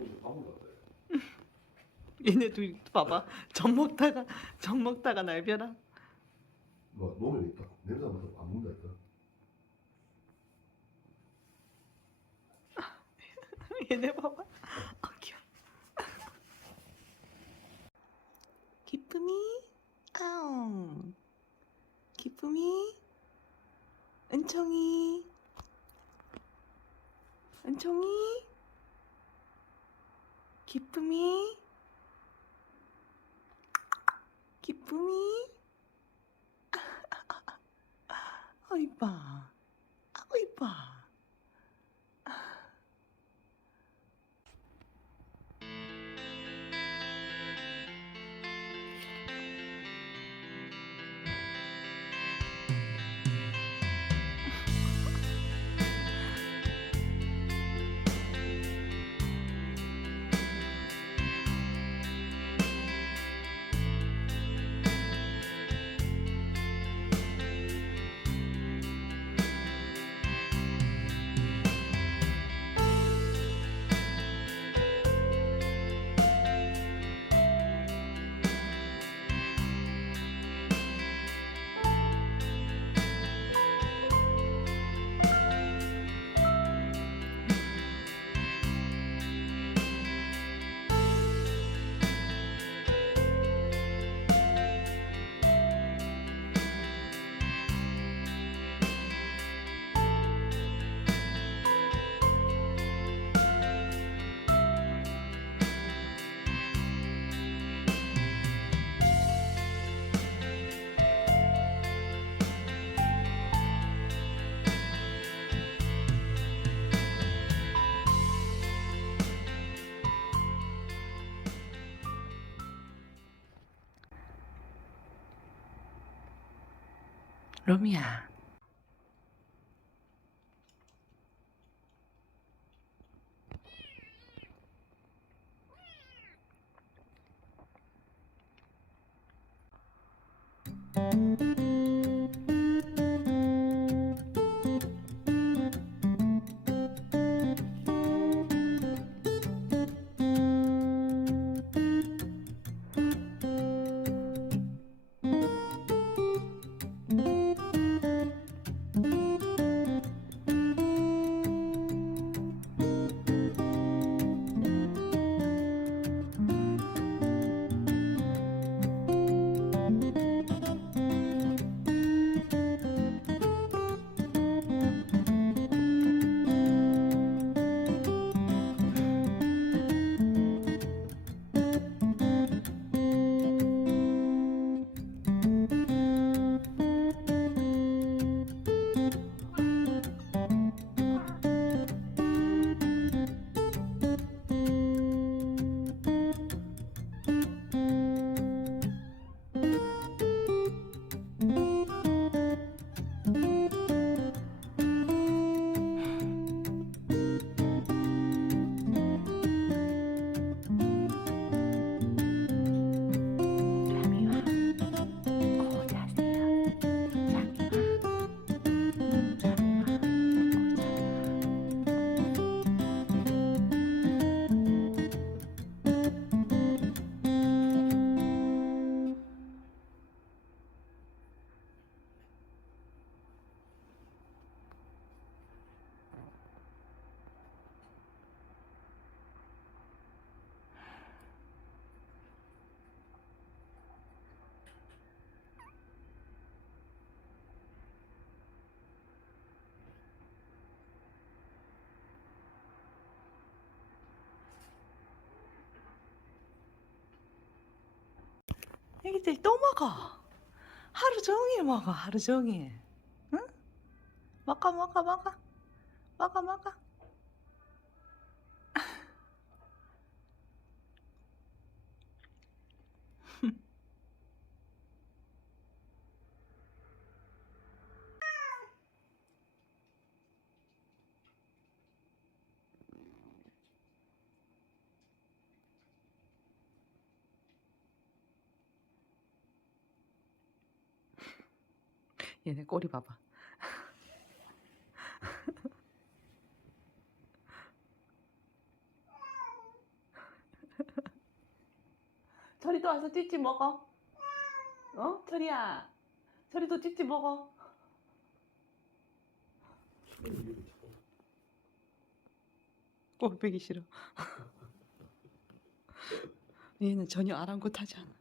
둘 봐봐. 젖 먹다가 젖 먹다가 날벼락. 뭐 노면 있다. 냄새 맡아 안 먹는다 니까. 얘네 봐봐. 아 귀여워. 기쁨이 아웅. 기쁨이 은총이 은총이 기쁨이? 기쁨이? 아 이뻐 로미야 애기들 또 먹어. 하루 종일 먹어, 하루 종일. 응? 먹어, 먹어, 먹어. 먹어, 먹어. 얘네 꼬리 봐봐. 철이도 와서 찌찌 먹어. 어? 철이야. 철이도 찌찌 먹어. 꼴보기 싫어. 얘는 전혀 아랑곳하지 않아.